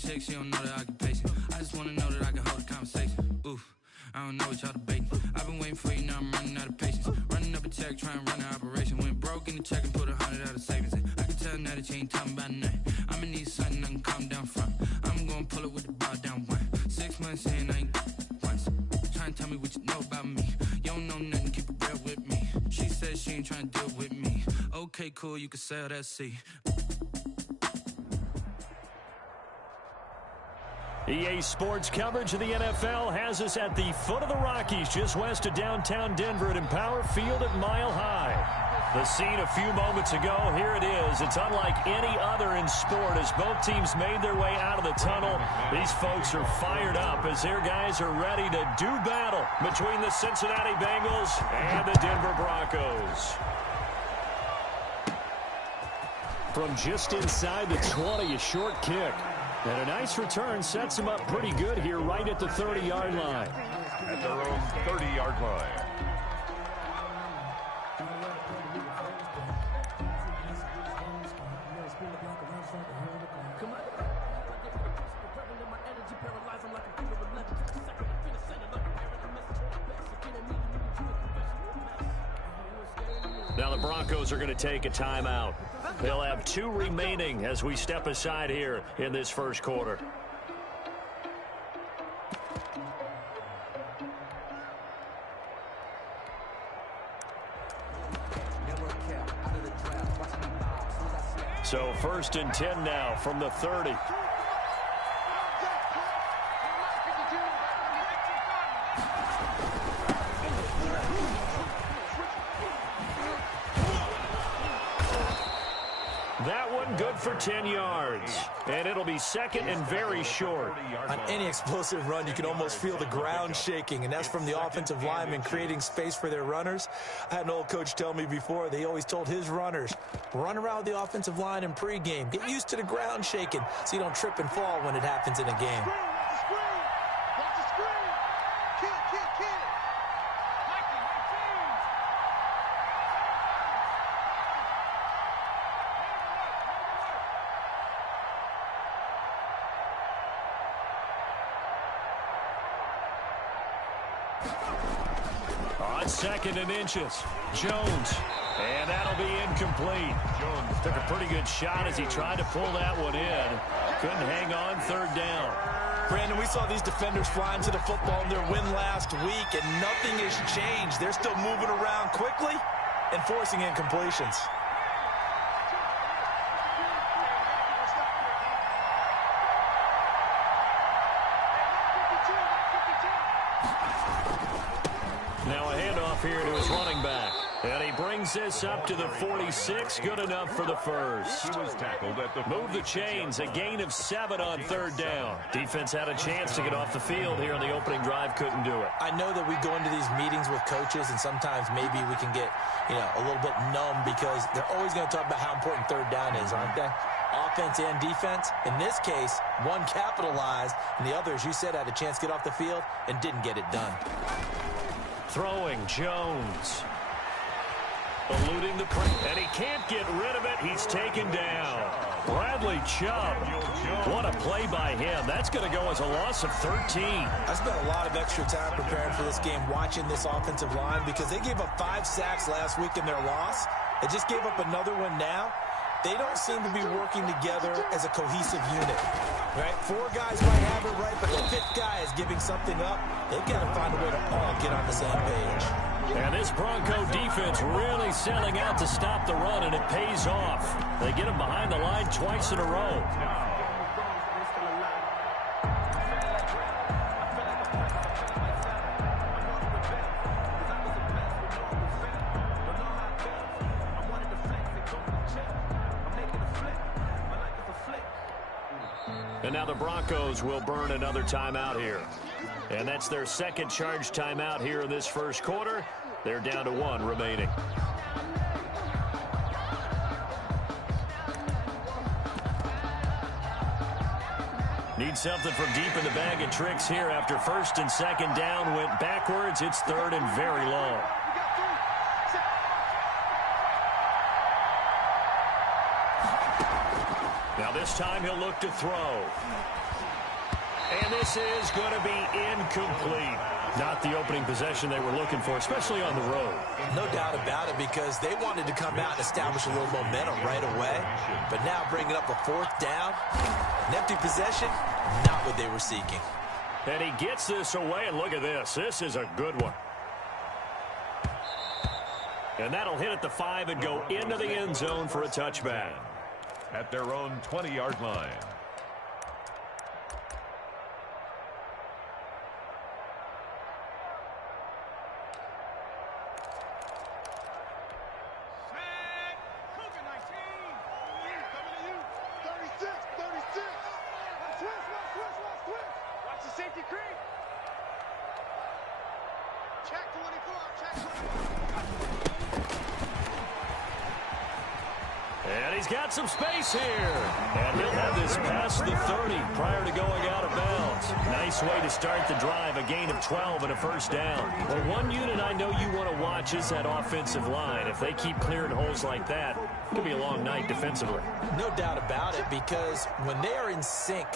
chick, she don't know the occupation. I just wanna know that I can hold a conversation. Oof, I don't know what y'all debating. I've been waiting for you, now I'm running out of patience. Running up a check, trying to run an operation. Went broke in the check and put 100 out of savings in. I can tell now that you ain't talking about nothing. I'ma need something I can calm down from. I'm gonna pull it with the bow down one. 6 months in, I ain't once. Trying to tell me what you know about me. You don't know nothing, keep it real with me. She said she ain't trying to deal with me. Okay, cool, you can sail that sea. EA Sports coverage of the NFL has us at the foot of the Rockies, just west of downtown Denver at Empower Field at Mile High. The scene a few moments ago, here it is. It's unlike any other in sport as both teams made their way out of the tunnel. These folks are fired up as their guys are ready to do battle between the Cincinnati Bengals and the Denver Broncos. From just inside the 20, a short kick. And a nice return sets them up pretty good here right at the 30-yard line. At their own 30-yard line. Now the Broncos are going to take a timeout. They'll have 2 remaining as we step aside here in this first quarter. So 1st and 10 now from the 30. That one good for 10 yards. And it'll be second and very short. On any explosive run, you can almost feel the ground shaking, and that's from the offensive linemen creating space for their runners. I had an old coach tell me before, they always told his runners, run around the offensive line in pregame. Get used to the ground shaking so you don't trip and fall when it happens in a game. On 2nd and inches, Jones. And that'll be incomplete. Jones took a pretty good shot as he tried to pull that one in. Couldn't hang on 3rd down. Brandon, we saw these defenders flying to the football in their win last week, and nothing has changed. They're still moving around quickly and forcing incompletions. Now a handoff here to his running back. And he brings this up to the 46. Good enough for the first. He was tackled at the Move the chains. A gain of 7 on 3rd down. Defense had a chance to get off the field here on the opening drive. Couldn't do it. I know that we go into these meetings with coaches, and sometimes maybe we can get, a little bit numb because they're always going to talk about how important 3rd down is, aren't they? Offense and defense. In this case, one capitalized, and the other, as you said, had a chance to get off the field and didn't get it done. Throwing Jones. Eluding the pressure, and he can't get rid of it. He's taken down. Bradley Chubb. What a play by him. That's going to go as a loss of 13. I spent a lot of extra time preparing for this game watching this offensive line because they gave up 5 sacks last week in their loss. They just gave up another one now. They don't seem to be working together as a cohesive unit. Right? 4 guys might have it right, but the 5th guy is giving something up. They've got to find a way to all get on the same page. And this Bronco defense really selling out to stop the run, and it pays off. They get him behind the line twice in a row. And now the Broncos will burn another timeout here. And that's their second charge timeout here in this first quarter. They're down to 1 remaining. Need something from deep in the bag of tricks here after 1st and 2nd down went backwards. It's 3rd and very long. Now this time he'll look to throw. And this is going to be incomplete. Not the opening possession they were looking for, especially on the road. No doubt about it, because they wanted to come out and establish a little momentum right away. But now bringing up a fourth down, an empty possession, not what they were seeking. And he gets this away, and look at this. This is a good one. And that'll hit at the 5 and go into the end zone for a touchback. At their own 20-yard line. And he's got some space here. And he'll have this past the 30 prior to going out of bounds. Nice way to start the drive, a gain of 12 and a first down. Well, one unit I know you want to watch is that offensive line. If they keep clearing holes like that, it could be a long night defensively. No doubt about it, because when they are in sync,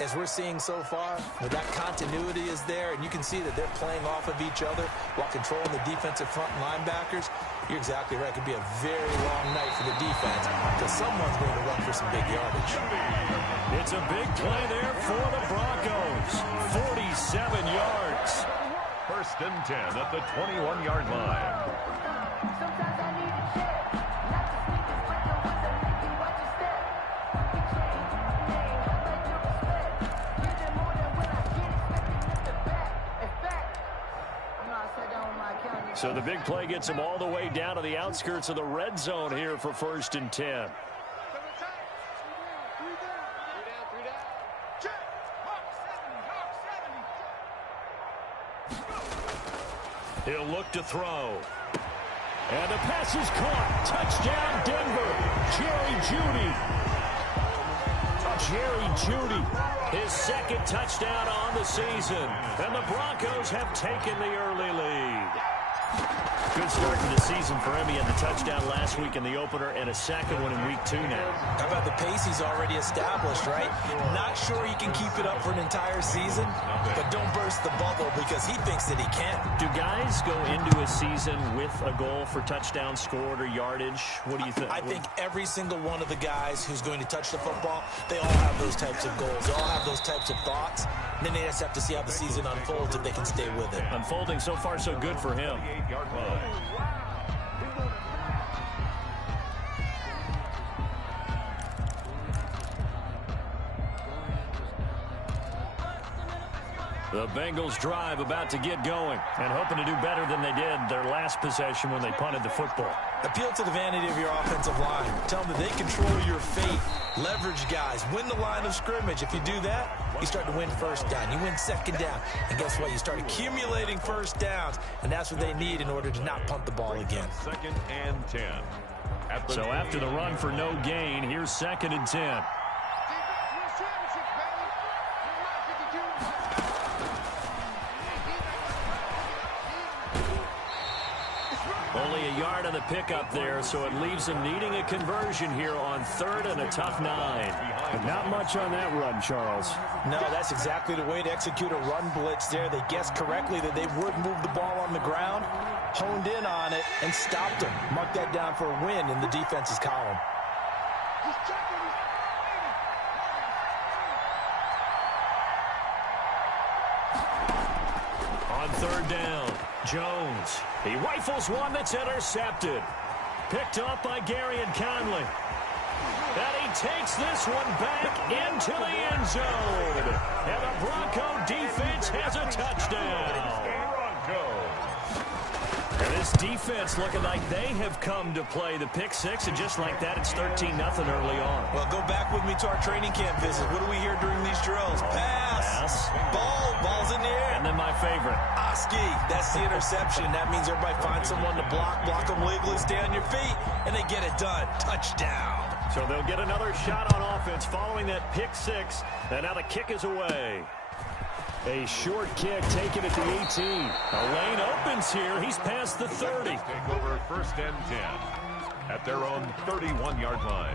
as we're seeing so far, where that continuity is there, and you can see that they're playing off of each other while controlling the defensive front linebackers, you're exactly right. It could be a very long night for the defense because someone's going to run for some big yardage. It's a big play there for the Broncos. 47 yards. First and 10 at the 21-yard line. Sometimes I need a check. Not to sneak this, but the ones that make you watch your step. You change your name, I like your respect. Give them more than when I get expected with the back. In fact, I'm not sat down with my account. So the big play gets him all the way down to the outskirts of the red zone here for first and 10. He'll look to throw. And the pass is caught. Touchdown, Denver. Jerry Jeudy. His second touchdown on the season. And the Broncos have taken the early lead. Good start to the season for him. He had the touchdown last week in the opener and a second one in week 2 now. How about the pace he's already established, right? Not sure he can keep it up for an entire season, but don't burst the bubble because he thinks that he can. Do guys go into a season with a goal for touchdowns scored or yardage? What do you think? I think every single one of the guys who's going to touch the football, they all have those types of goals. They all have those types of thoughts. And then they just have to see how the season unfolds if they can stay with it. Unfolding so far so good for him. 28-yard line. The Bengals drive about to get going and hoping to do better than they did their last possession when they punted the football. Appeal to the vanity of your offensive line. Tell them that they control your fate. Leverage guys. Win the line of scrimmage. If you do that, you start to win first down. You win second down. And guess what? You start accumulating first downs. And that's what they need in order to not punt the ball again. Second and 10. So after the run for no gain, here's second and 10. Only a yard on the pickup there, so it leaves them needing a conversion here on third and a tough 9. But not much on that run, Charles. No, that's exactly the way to execute a run blitz there. They guessed correctly that they would move the ball on the ground, honed in on it, and stopped them. Mark that down for a win in the defense's column. On third down, Jones. He rifles one that's intercepted. Picked up by Garyon Conley. And he takes this one back into the end zone. And the Bronco defense has a touchdown. And this defense looking like they have come to play the pick six, and just like that, it's 13-0 early on. Well, go back with me to our training camp visit. What do we hear during these drills? Pass. Ball's in the air. And then my favorite. Oski, that's the interception. That means everybody finds someone to block them legally, stay on your feet, and they get it done. Touchdown. So they'll get another shot on offense following that pick six, and now the kick is away. A short kick taken at the 18. A lane opens here. He's past the 30. Take over first and 10 at their own 31-yard line.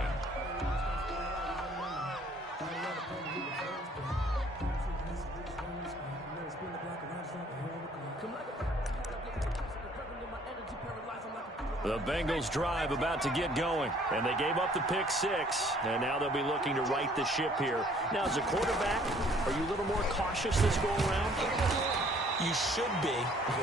The Bengals drive about to get going, and they gave up the pick 6, and now they'll be looking to right the ship here. Now, as a quarterback, are you a little more cautious this go-around? You should be,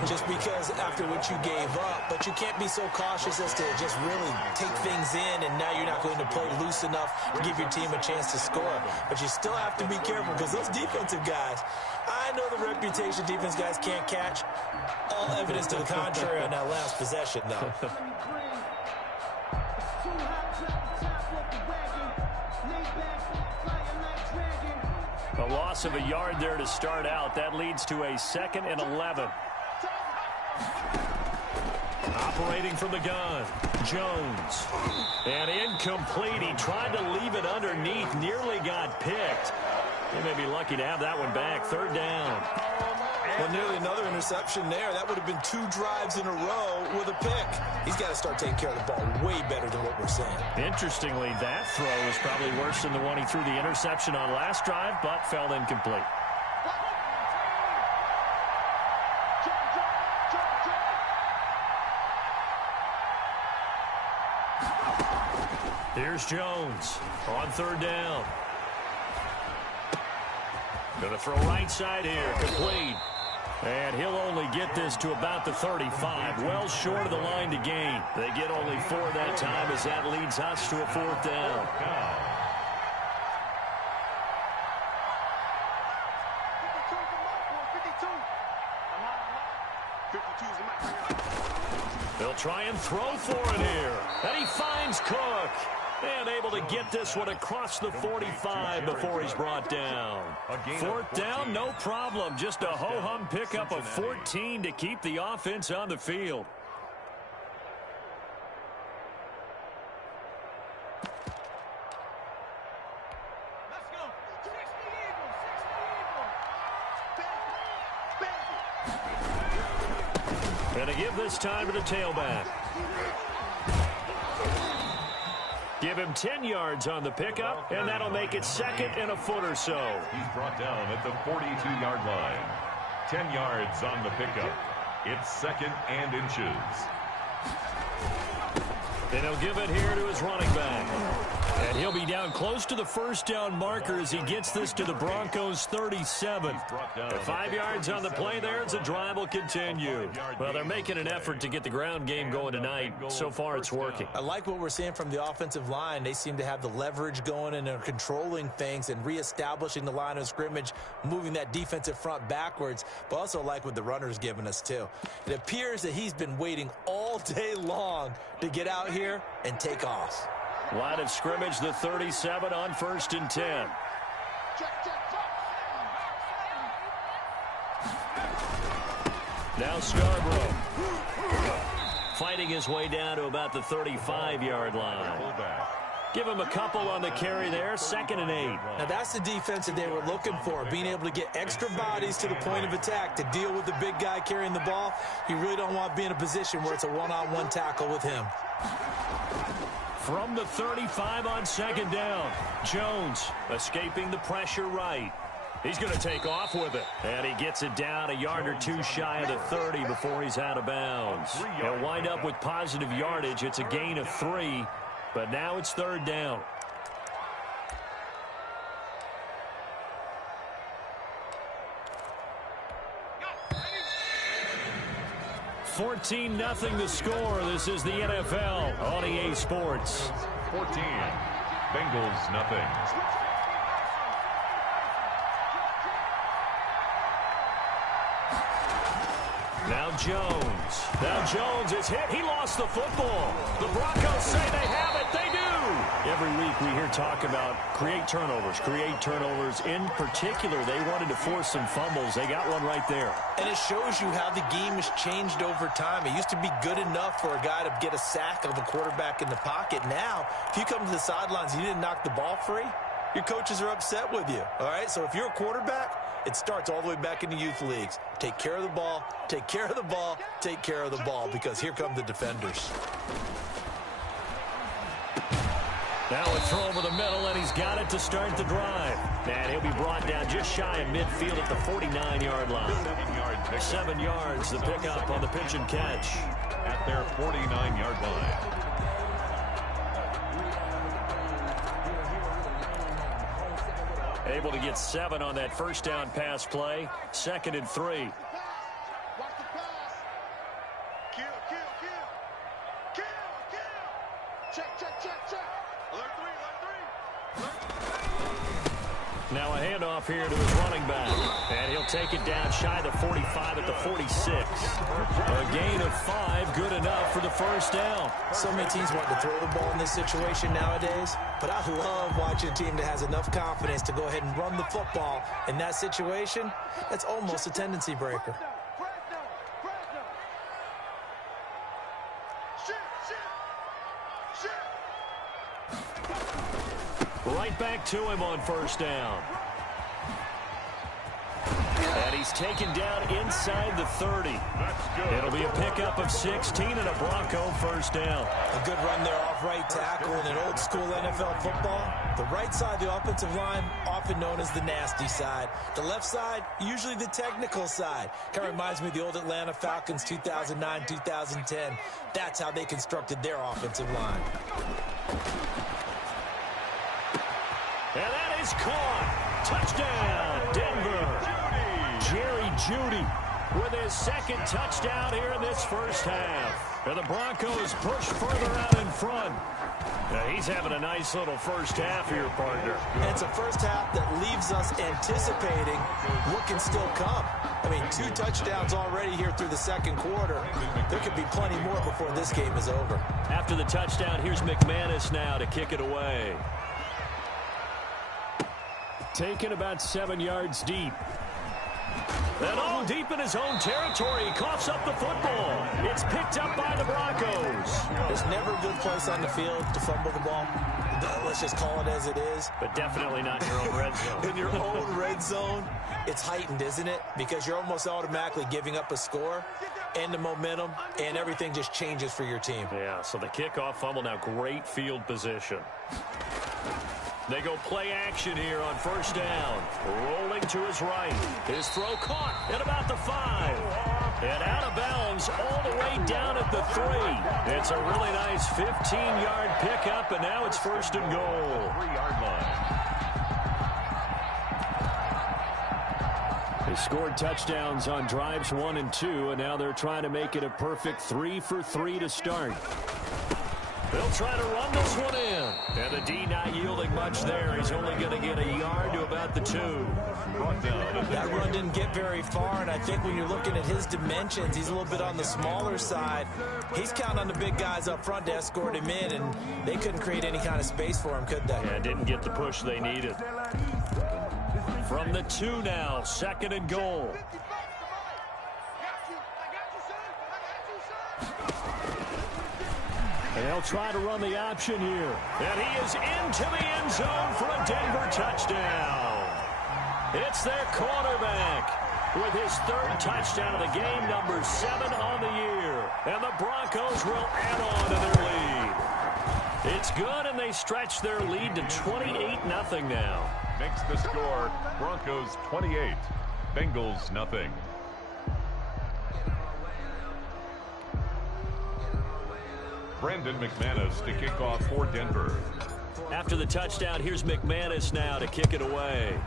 just because after what you gave up, but you can't be so cautious as to just really take things in, and now you're not going to play loose enough to give your team a chance to score. But you still have to be careful, because those defensive guys, I know the reputation defense guys can't catch. All evidence to the contrary on that last possession, though. A loss of a yard there to start out. That leads to a 2nd and 11. Operating from the gun, Jones. And incomplete. He tried to leave it underneath. Nearly got picked. They may be lucky to have that one back. 3rd down. Well, nearly another interception there. That would have been 2 drives in a row with a pick. He's got to start taking care of the ball way better than what we're saying. Interestingly, that throw is probably worse than the one he threw the interception on last drive, but fell incomplete. Here's Jones on 3rd down. Going to throw right side here, complete. And he'll only get this to about the 35, well short of the line to gain. They get only 4 that time as that leads us to a 4th down. They'll try and throw for it here. And he finds Cook. And able to get this one across the 45 before he's brought down. 4th down, no problem. Just a ho-hum pickup of 14 to keep the offense on the field. And to give this time to the tailback. Give him 10 yards on the pickup, and that'll make it 2nd and a foot or so. He's brought down at the 42-yard line. 10 yards on the pickup. It's 2nd and inches. And he'll give it here to his running back. And he'll be down close to the 1st down marker as he gets this to the Broncos' 37. 5 yards on the play there as the drive will continue. Well, they're making an effort to get the ground game going tonight. So far, it's working. I like what we're seeing from the offensive line. They seem to have the leverage going, and they're controlling things and reestablishing the line of scrimmage, moving that defensive front backwards, but also like what the runner's giving us, too. It appears that he's been waiting all day long to get out here and take off. Line of scrimmage, the 37 on 1st and 10. Now Scarborough fighting his way down to about the 35-yard line. Give him a couple on the carry there, 2nd and 8. Now that's the defense that they were looking for, being able to get extra bodies to the point of attack to deal with the big guy carrying the ball. You really don't want to be in a position where it's a one-on-one tackle with him. From the 35 on 2nd down, Jones escaping the pressure right. He's going to take off with it. And he gets it down a yard or 2 shy of the 30 before he's out of bounds. He'll wind up with positive yardage. It's a gain of 3, but now it's 3rd down. (14-0) the score. This is the NFL on EA Sports. 14. Bengals nothing. Now Jones is hit. He lost the football. The Broncos say they have it. They do. Every week we hear talk about create turnovers. In particular, they wanted to force some fumbles. They got one right there. And it shows you how the game has changed over time. It used to be good enough for a guy to get a sack of a quarterback in the pocket. Now, if you come to the sidelines and you didn't knock the ball free, your coaches are upset with you. All right? So if you're a quarterback, it starts all the way back in the youth leagues. Take care of the ball, take care of the ball, take care of the ball, because here come the defenders. Now a throw over the middle, and he's got it to start the drive. And he'll be brought down just shy of midfield at the 49-yard line. 7 yards, the pickup on the pitch and catch. at their 49-yard line. Able to get 7 on that first down pass play. 2nd and 3. Watch the pass. Kill. Check. Alert 3. Now a handoff here to his running back. And he'll take it down shy of the 45 at the 46. A gain of 5, good enough for the first down. So many teams want to throw the ball in this situation nowadays, but I love watching a team that has enough confidence to go ahead and run the football. In that situation, that's almost a tendency breaker. Right back to him on first down. And he's taken down inside the 30. It'll be a pickup of 16 and a Bronco first down. A good run there off right tackle in an old school NFL football. The right side of the offensive line, often known as the nasty side. The left side, usually the technical side. Kind of reminds me of the old Atlanta Falcons 2009-2010. That's how they constructed their offensive line. And that is caught. Touchdown, Denver. Jerry Jeudy with his 2nd touchdown here in this first half. And the Broncos push further out in front. Now he's having a nice little first half here, partner. And it's a first half that leaves us anticipating what can still come. I mean, 2 touchdowns already here through the second quarter. There could be plenty more before this game is over. After the touchdown, here's McManus now to kick it away. Taken about 7 yards deep. And all deep in his own territory, he coughs up the football. It's picked up by the Broncos. There's never a good place on the field to fumble the ball. Let's just call it as it is. But definitely not in your own red zone. In your own red zone, it's heightened, isn't it? Because you're almost automatically giving up a score and the momentum, and everything just changes for your team. Yeah, so the kickoff fumble, now great field position. They go play action here on first down. Rolling to his right. His throw caught at about the 5. And out of bounds all the way down at the 3. It's a really nice 15-yard pickup, and now it's 1st and goal. 3-yard line. They scored touchdowns on drives 1 and 2, and now they're trying to make it a perfect 3 for 3 to start. They'll try to run this one in. And the D not yielding much there. He's only going to get a yard to about the 2. That run didn't get very far, and I think when you're looking at his dimensions, he's a little bit on the smaller side. He's counting on the big guys up front to escort him in, and they couldn't create any kind of space for him, could they? Yeah, didn't get the push they needed. From the 2 now, 2nd and goal. And they'll try to run the option here. And he is into the end zone for a Denver touchdown. It's their quarterback with his 3rd touchdown of the game, number 7 on the year. And the Broncos will add on to their lead. It's good, and they stretch their lead to 28-0 now. Makes the score Broncos 28, Bengals nothing. Brandon McManus to kick off for Denver. After the touchdown, here's McManus now to kick it away.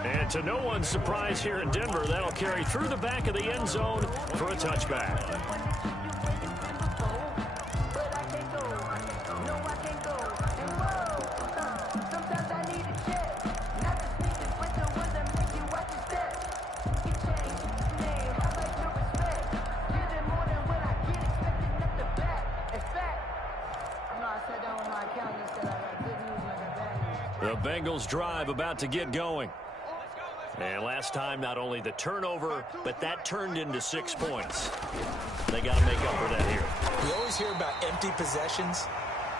And to no one's surprise here in Denver, that'll carry through the back of the end zone for a touchback. The Bengals drive about to get going. And last time, not only the turnover, but that turned into 6 points. They got to make up for that here. We always hear about empty possessions,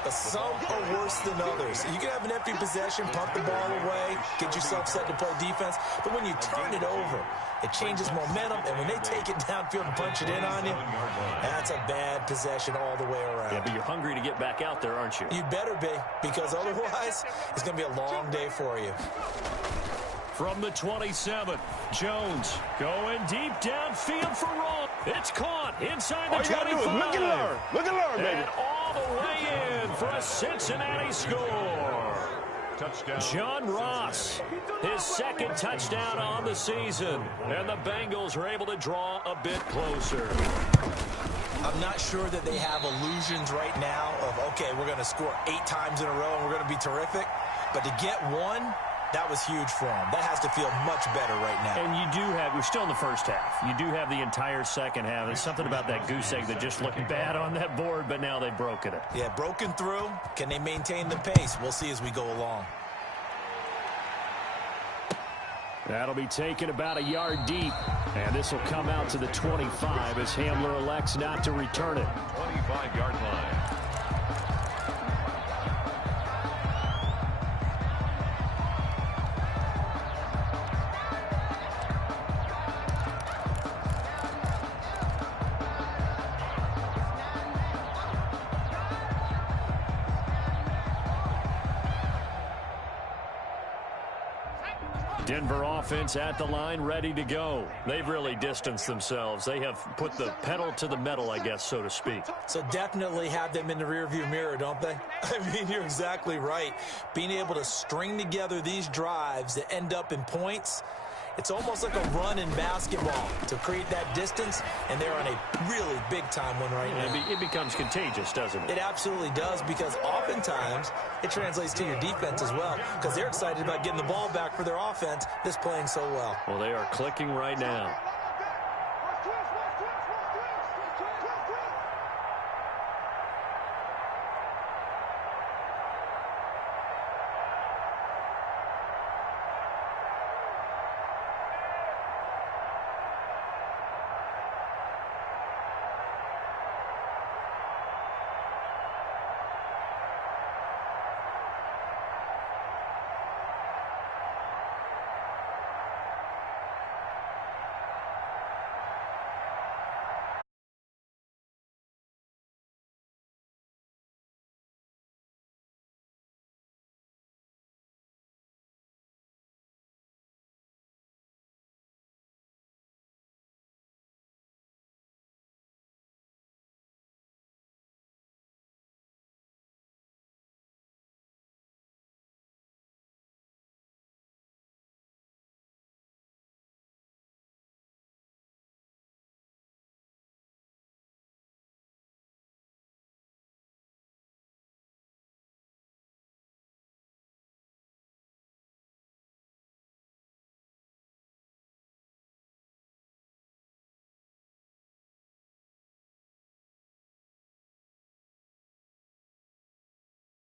but some are worse than others. You can have an empty possession, punt the ball away, get yourself set to play defense, but when you turn it over, it changes momentum, and when they take it downfield and punch it in on you, that's a bad possession all the way around. Yeah, but you're hungry to get back out there, aren't you? You better be, because otherwise, it's going to be a long day for you. From the 27, Jones going deep downfield for Ross. It's caught inside the 25. Look and learn. Look and learn, baby. And all the way in for a Cincinnati score. Touchdown. John Ross, his second touchdown on the season. And the Bengals are able to draw a bit closer. I'm not sure that they have illusions right now of, okay, we're going to score 8 times in a row and we're going to be terrific. But to get one, that was huge for them. That has to feel much better right now. And you do have, we're still in the first half. You do have the entire second half. There's something about that goose egg that just looked bad on that board, but now they've broken it. Yeah, broken through. Can they maintain the pace? We'll see as we go along. That'll be taken about a yard deep. And this will come out to the 25 as Hamler elects not to return it. 25-yard line. Denver offense at the line, ready to go. They've really distanced themselves. They have put the pedal to the metal, I guess, so to speak. So definitely have them in the rearview mirror, don't they? I mean, you're exactly right. Being able to string together these drives that end up in points, it's almost like a run in basketball to create that distance, and they're on a really big-time one right now. It becomes contagious, doesn't it? It absolutely does, because oftentimes it translates to your defense as well, because they're excited about getting the ball back for their offense that's playing so well. Well, they are clicking right now.